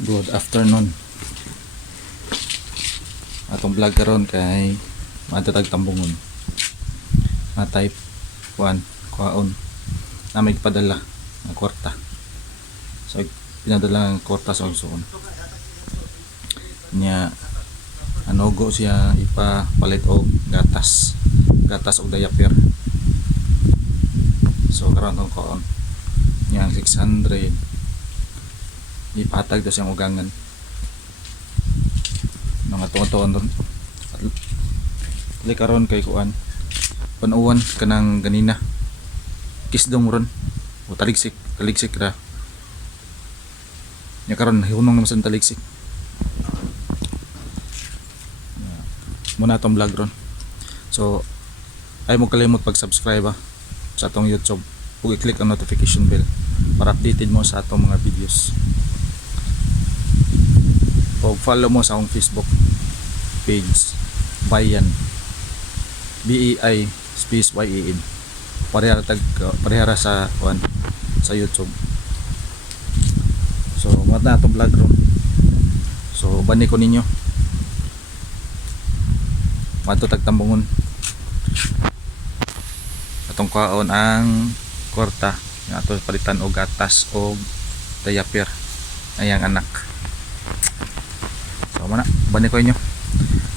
Good afternoon. Atong vlog karon kay matatag tambungon. Type 1 kuhaon na may padala ng kwarta. So pinadala ng kwarta sa usuon. Nya anogo siya ipapalit og gatas og diaper. So karon tong kuhaon nya 600 ipatag daw siyang ugangan mga tuon-tuon doon. Karon kay kuan panuwan kanang ganina kisdong ron o taligsik ra nya karon hunong naman sa taligsik muna atong vlog ron. So ay mo kalimot pag-subscribe sa atong YouTube ug i-click ang notification bell para updated mo sa atong mga videos. O follow mo sa akong Facebook page Bayan BEI space YEN parehara sa YouTube. So mata na itong vlog ron. So bani ko ninyo matutag tambungon atong kaon ang kwarta nga ato palitan og gatas og diaper ayang anak. So mana bani ko inyo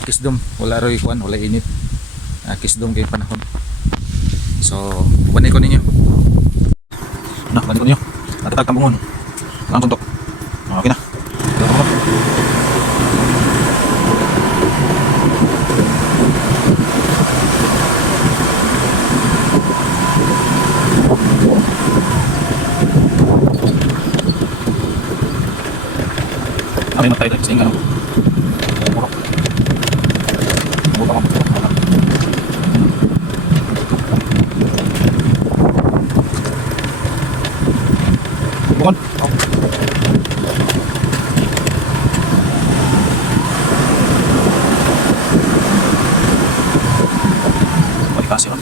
kisdom wala roy kuan wala init kisdom kay panahon. So bani ko ninyo bani ko ninyo matatag tambungon ang tuntok. Okay na kami matay tayo sa inga no? Burok buka mamut bukon balik kasi ron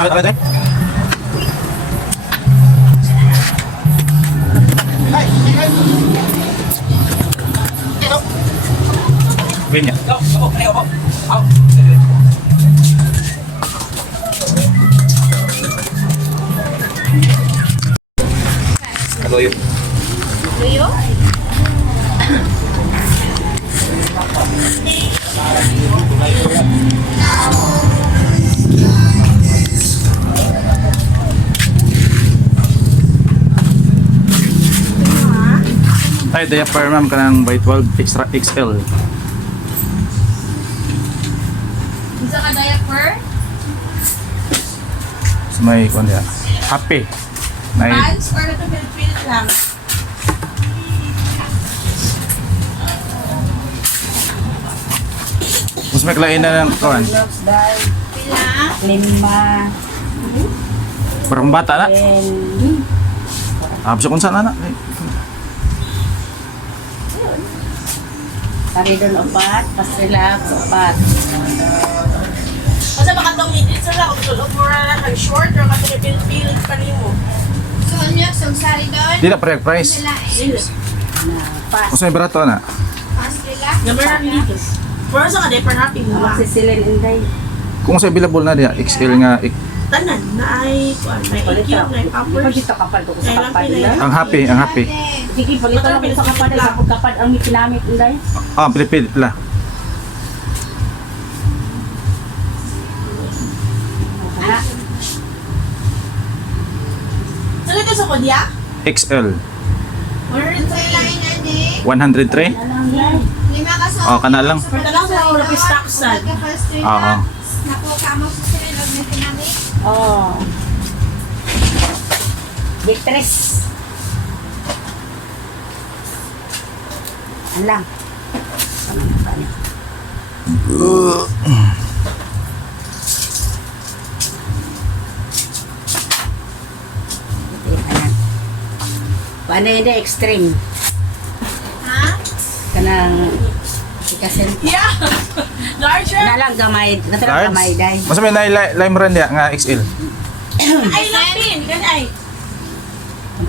Awet eh. Pinya. Halo yuk. Luyo? Ay, diaper ma'am ka ng by 12 extra XL. Isa ka diaper? So may kung niya. Happy. May Pants or ito pilit lang? mas may klain na ng kuan. Pila? 5, Parang bata na. 10. Abso kung saan na. Tari doon 4, pasrelax 4. Kasi baka itong midget sila kung tulog mo na lang short or kasi pilit pa rin mo. So, ano yung sari doon? Di na parehag price. Sila Pas. Mas may barato na. pas nila. Number na dito. Pero sa ka diaper happy mo ba? Magsisilin inday. Kung sa available na diya XL nga Tanan na ay kuan may IQ na ay power. Pagkita kapal ko sa kapal inday. ang happy. Sige, palito lang ko sa kapal sa pagkapal ang mikinamit inday. Ah, pilipid pala. Ha? So dito sa kodya? XL. Or Sila yung adi. 103. Lima ka sa Oh, kana lang. Pero lang sa ako na stocksan. Oo. Naku, kamo sa sila lang may pinamit. Oh. Victress. Alang. Ano ba niya? Paano yun extreme? Ha? Kanang ikasin. Yeah. Larger. Kana lang gamay, natara gamay day. Mas may lime run diya nga XL. Ay lapin. Ganay.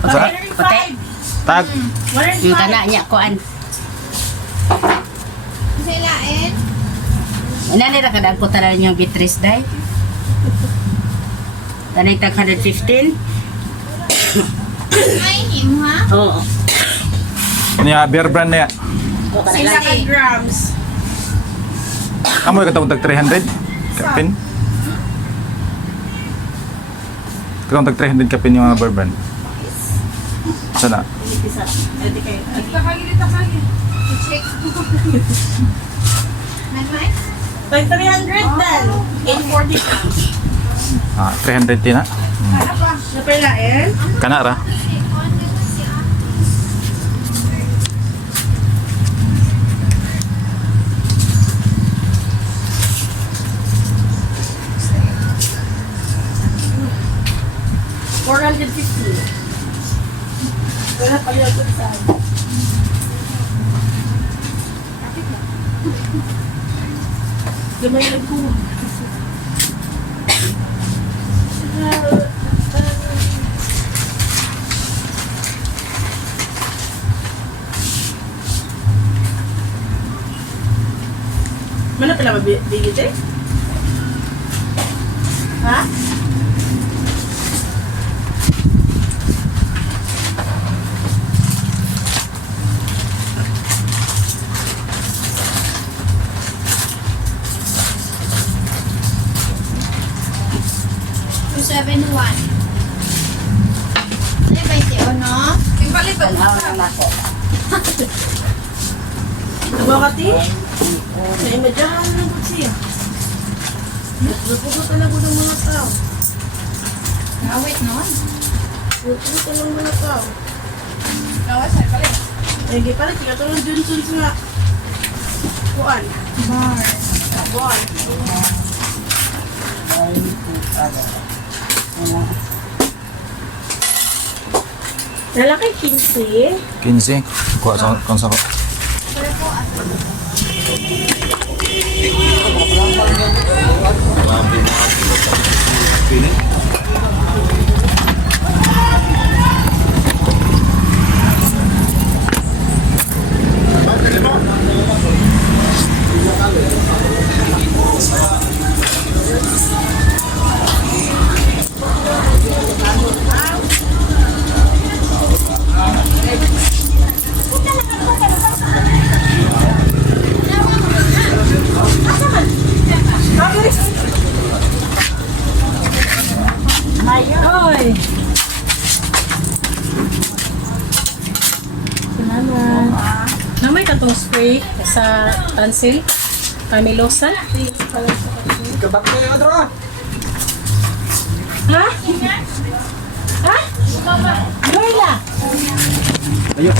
Asa? Puti. Tag. Yung kana niya kuan. Sila eh. Ina nila kadang po tala yung Beatrice day. Tanay tag 115. May him, ha? Oo. Niya beer brand niya. O kana Sila lang. ka grams. Amo katong tag 300. Kapin. Katong tag 300 kapin yung mga beer brand. Sana. Check. Manmay? Like 300 then. 840 pounds. Ah, 300 din na. Napalain? Kana ra. $450. Wala pa rin ako sa Gamay lang ko. Mana pala mabigit eh? Ha? $271. Ano ba ito, no? Tanaw na nako. Nabakati? Sa imadyahan lang po siya. Napupunta talaga ng mga tao. Awit nun. Napupunta ng mga tao. Gawas, ay pala. Eh, di pala, tika ito lang dun nga. Kuan. Bar. Kuan. Lalaki 15. 15. Kuha sa konsa ko. Pare po, atong spray sa tansil. Camilosan. Ha? Ha? Lola! Ayok.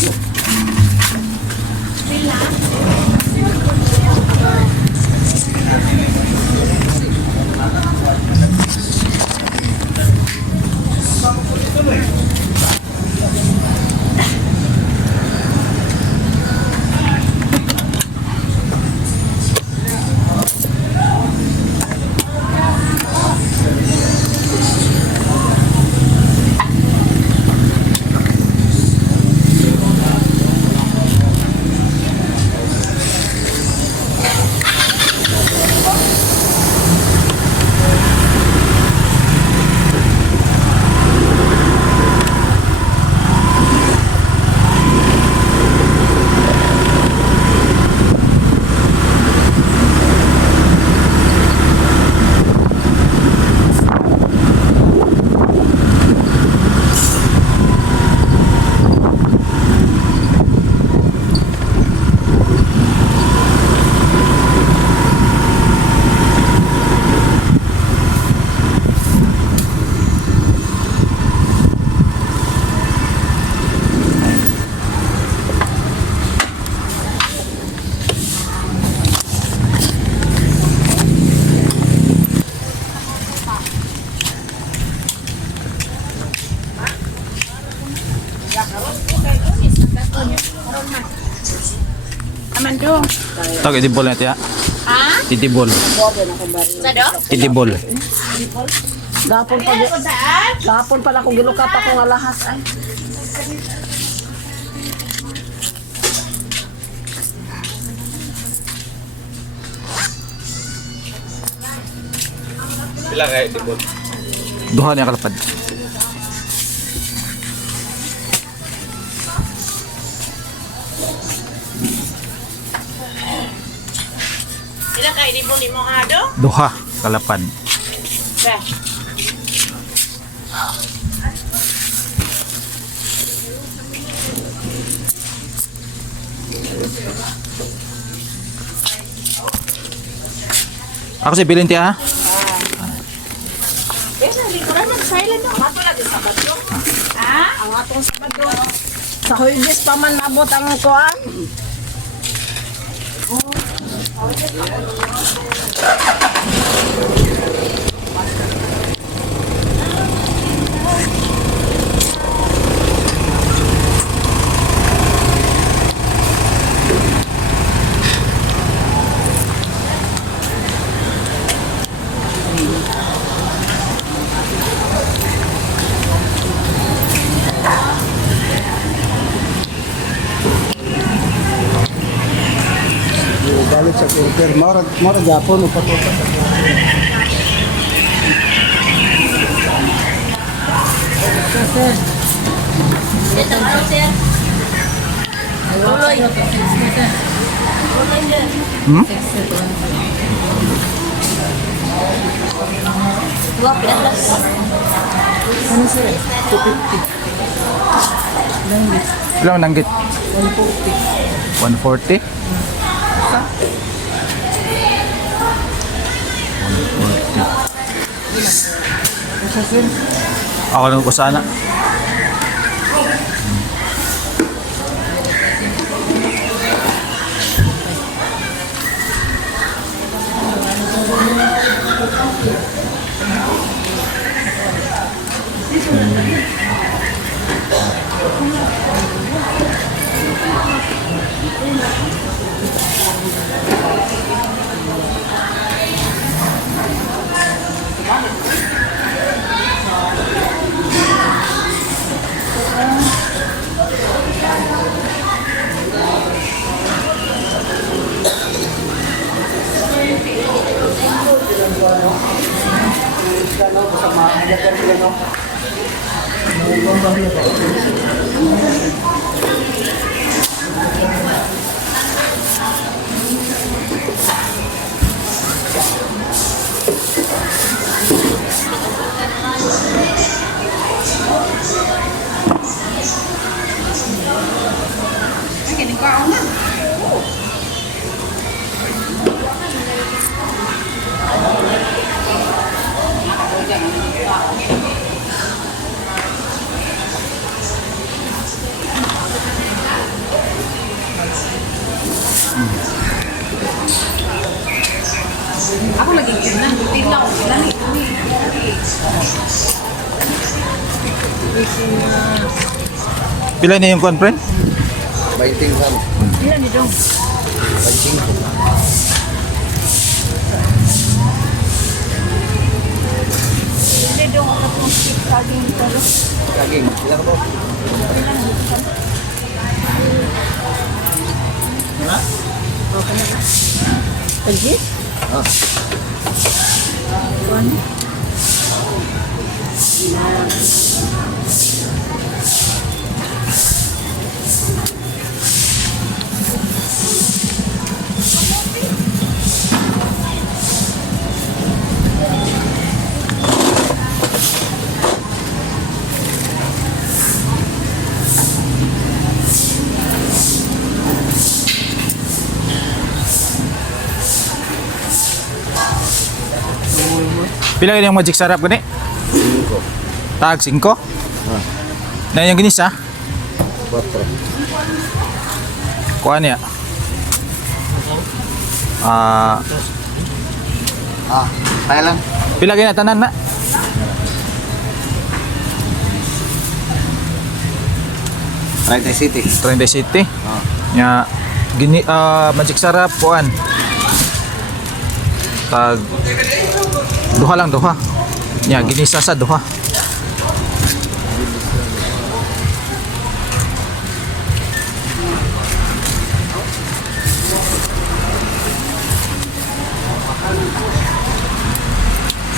Amando. Tawag itibol na tiya. Ha? Itibol. Sado? Itibol. Gapon pala kung gilukat ako nga lahas ay. Pila kay itibol? Duha niya kalapad. Ila kay di mo limo ado? Duha kalapad. Ba. Ako si bilin tiya ha? Yes, likuran mag-silent no. Ato lagi Sabado. Ha? Ang atong Sabado. Sa Huwebes pa man nabot ang kuan. Balik sa order. Mara Japon upatupa sa Hmm? Ilang nanggit? 140. 140? Ako lang ko sana. Pila na yung kuan, friend? Baiting sam. Ilan ni dong? Baiting. Hindi dong ako kung saging dito. Kaging. Ilan ka po? Lagi? Ah. Pila yung magic sarap gani? 5. Tag 5. Na yung ginisa? 4. Kuan ya. Kaya lang. Pila gina tanan na? Right City. Trinity City. Nya gini magic sarap kuan. Tag duha lang duha. Nya ginisa sa duha.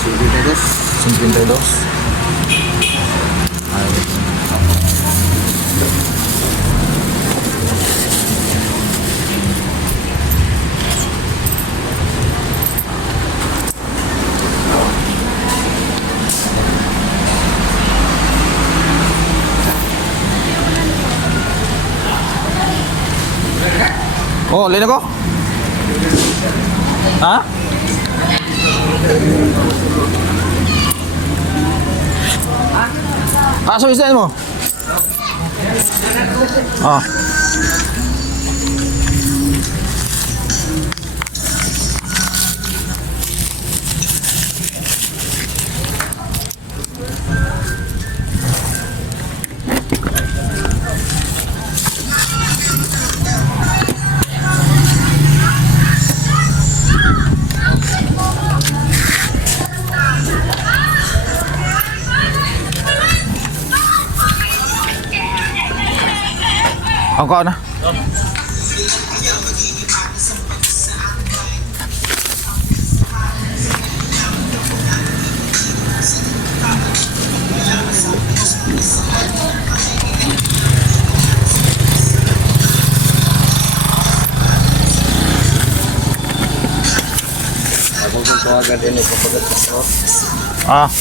Sige terus. 52. Oh, lain ako? Ha? Pasok isa mo. Ah. Ang kao na. Ako gusto agad din ito pagkatapos. Ah.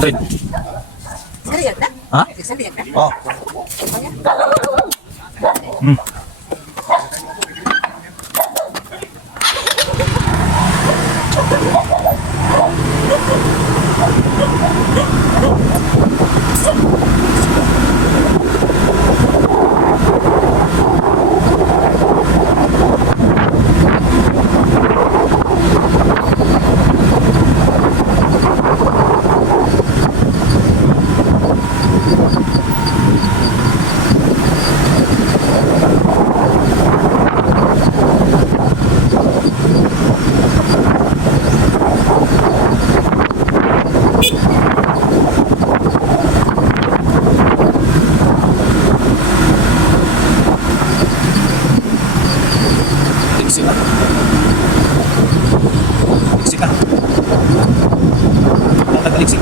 600. Ha? Oh. Hmm. Tiksi na. Tiksi na. Ang taga-tiksi.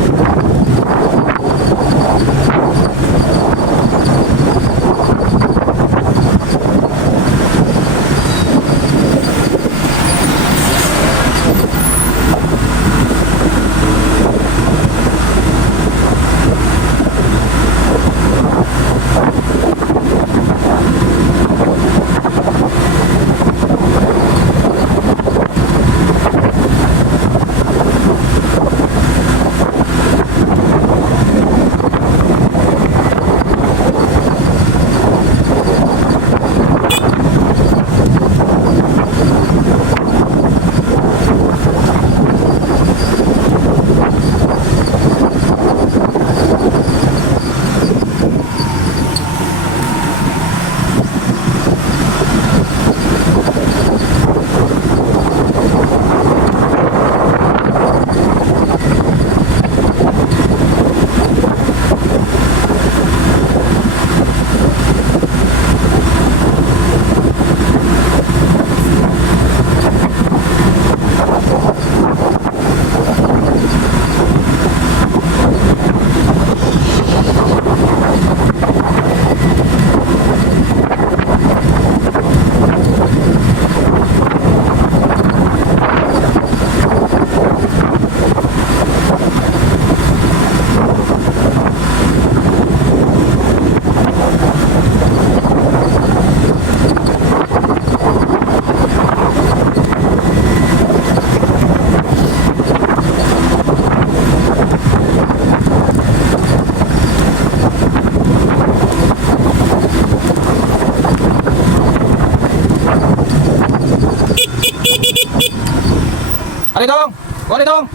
Ari dong! Kuha dong!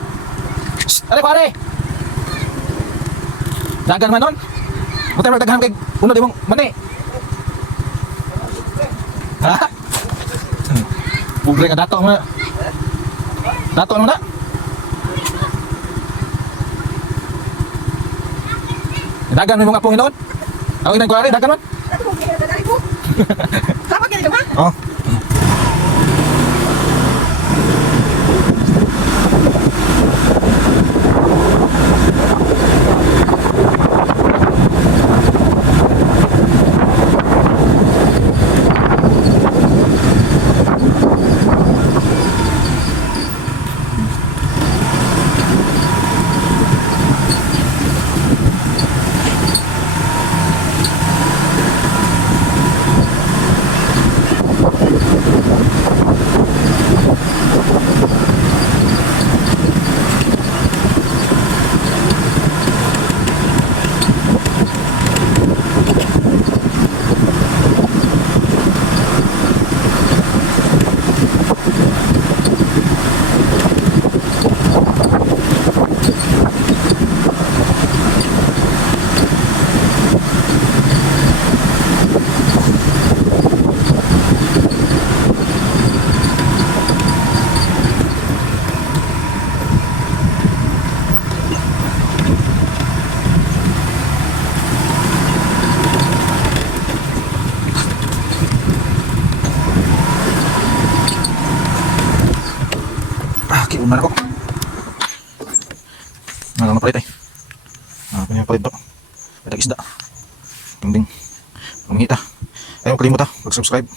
Shhh! Ari pare! Dagan man nun? Buta mo daghan kay uno di mong mani! Ha? Bubre ka dato mo na! Dato mo na! Dagan mo yung mga apong inoon? Ako inang kuha rin, dagan man! Sama ka nito ha? Oh! Kiunan ako. Nalang na palit eh. Ano yung palit to? Palit isda. Tingding. Pamihita. Ayaw kalimutan. Mag-subscribe.